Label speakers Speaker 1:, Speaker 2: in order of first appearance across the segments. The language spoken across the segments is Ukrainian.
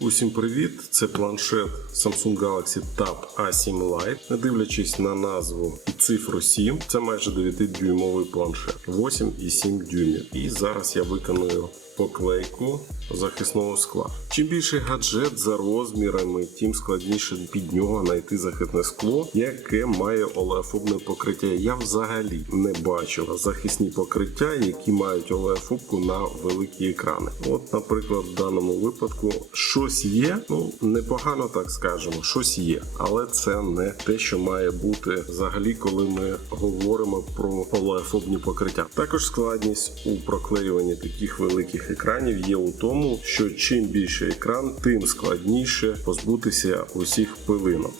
Speaker 1: Усім привіт! Це планшет Samsung Galaxy Tab A7 Lite. Не дивлячись на назву і цифру 7, це майже 9-дюймовий планшет 8,7 дюймів. І зараз я виконую поклейку захисного скла. Чим більший гаджет за розмірами, тим складніше під нього знайти захисне скло, яке має олеофобне покриття. Я взагалі не бачив захисні покриття, які мають олеофобку на великі екрани. От, наприклад, в даному випадку щось є, ну непогано так скажемо, щось є, але це не те, що має бути взагалі, коли ми говоримо про олеофобні покриття. Також складність у проклеюванні таких великих екранів є у тому, що чим більше екран, тим складніше позбутися усіх пилинок.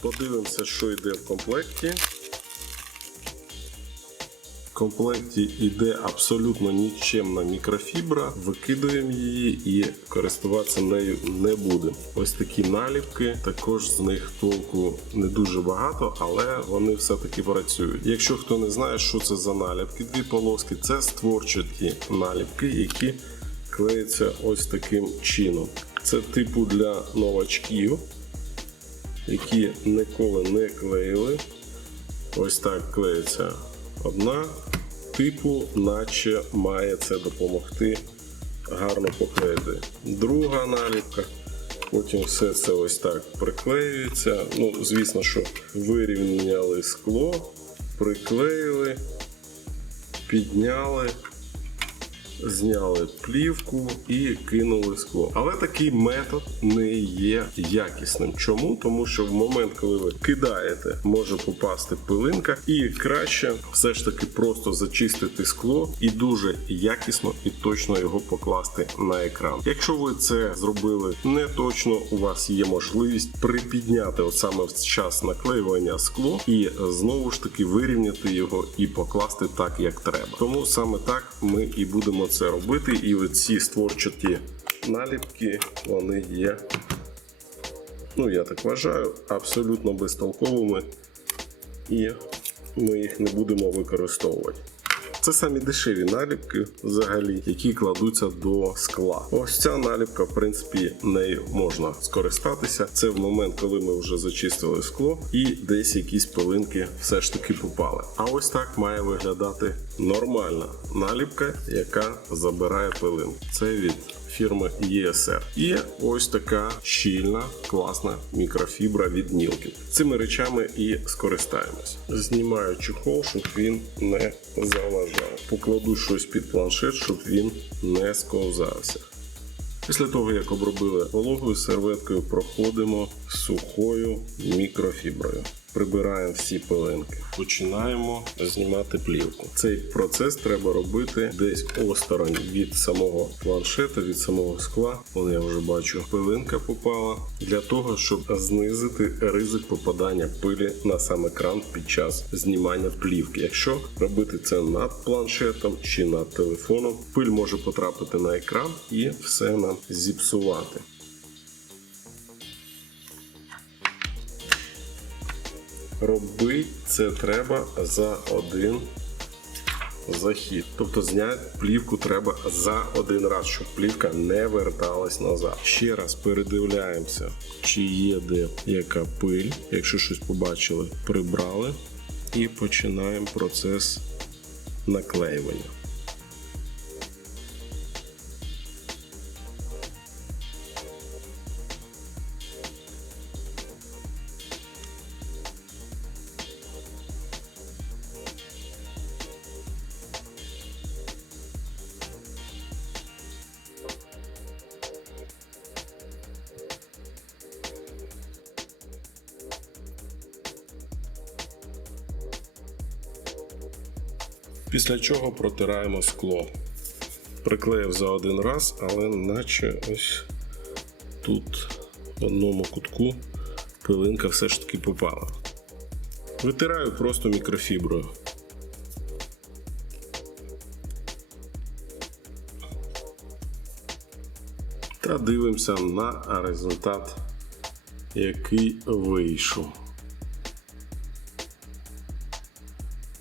Speaker 1: Подивимося, що йде в комплекті. Комплекті йде абсолютно нічемна мікрофібра, викидуємо її і користуватися нею не будемо. Ось такі наліпки, також з них толку не дуже багато, але вони все-таки працюють. Якщо хто не знає, що це за наліпки, дві полоски, це створчаті наліпки, які клеїться ось таким чином. Це типу для новачків, які ніколи не клеїли. Ось так клеїться одна, типу, наче має це допомогти гарно поклеїти. Друга наліпка. Потім все це ось так приклеюється. Ну, звісно, що вирівняли скло, приклеїли, підняли зняли плівку і кинули скло. Але такий метод не є якісним. Чому? Тому що в момент, коли ви кидаєте, може попасти пилинка, і краще все ж таки просто зачистити скло і дуже якісно і точно його покласти на екран. Якщо ви це зробили не точно, у вас є можливість припідняти от саме в час наклеювання скло і знову ж таки вирівняти його і покласти так, як треба. Тому саме так ми і будемо це робити. І оці створчаті наліпки вони є, ну я так вважаю, абсолютно безтолковими, і ми їх не будемо використовувати. Це самі дешеві наліпки, взагалі, які кладуться до скла. Ось ця наліпка, в принципі, нею можна скористатися. Це в момент, коли ми вже зачистили скло, і десь якісь пилинки все ж таки попали. А ось так має виглядати нормальна наліпка, яка забирає пилинки. Це від фірми ESR. І ось така щільна, класна мікрофібра від Нілки. Цими речами і скористаємось. Знімаю чехол, щоб він не заважав. Покладу щось під планшет, щоб він не сковзався. Після того, як обробили вологою серветкою, проходимо сухою мікрофіброю. Прибираємо всі пилинки. Починаємо знімати плівку. Цей процес треба робити десь осторонь від самого планшета, від самого скла. Вон я вже бачу, пилинка попала для того, щоб знизити ризик попадання пилі на сам екран під час знімання плівки. Якщо робити це над планшетом чи над телефоном, пиль може потрапити на екран і все нам зіпсувати. Робити це треба за один захід. Тобто зняти плівку треба за один раз, щоб плівка не верталась назад. Ще раз передивляємося, чи є де яка пиль. Якщо щось побачили, прибрали і починаємо процес наклеювання. Після чого протираємо скло. Приклеїв за один раз, але наче ось тут в одному кутку пилинка все ж таки попала. Витираю просто мікрофіброю. Та дивимося на результат, який вийшов.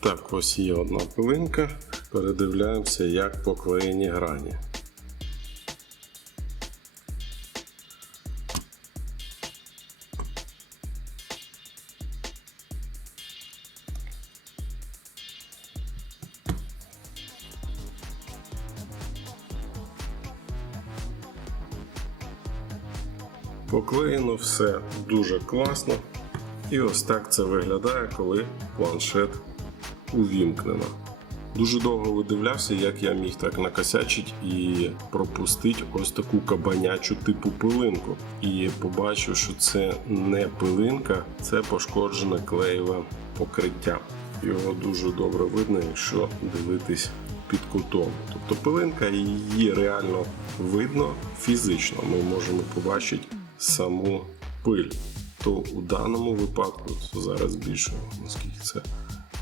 Speaker 1: Так, ось є одна пилинка. Передивляємося, як поклеєні грані. Поклеєно все дуже класно, і ось так це виглядає, коли планшет увімкнено. Дуже довго видивлявся, як я міг так накосячити і пропустити ось таку кабанячу типу пилинку. І побачив, що це не пилинка, це пошкоджене клеєве покриття. Його дуже добре видно, якщо дивитись під кутом. Тобто пилинка її реально видно фізично. Ми можемо побачити саму пиль. То у даному випадку зараз більше, наскільки це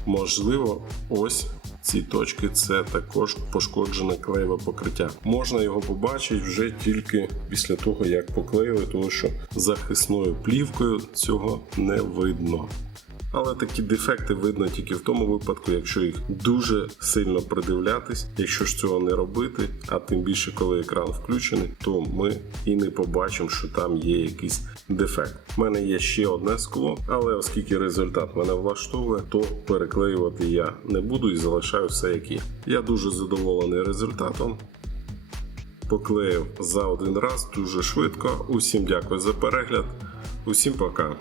Speaker 1: можливо, ось ці точки це також пошкоджене клеєве покриття. Можна його побачити вже тільки після того, як поклеїли, тому що захисною плівкою цього не видно. Але такі дефекти видно тільки в тому випадку, якщо їх дуже сильно придивлятись. Якщо ж цього не робити, а тим більше коли екран включений, то ми і не побачимо, що там є якийсь дефект. У мене є ще одне скло, але оскільки результат мене влаштовує, то переклеювати я не буду і залишаю все як є. Я дуже задоволений результатом. Поклеїв за один раз дуже швидко. Усім дякую за перегляд. Усім пока.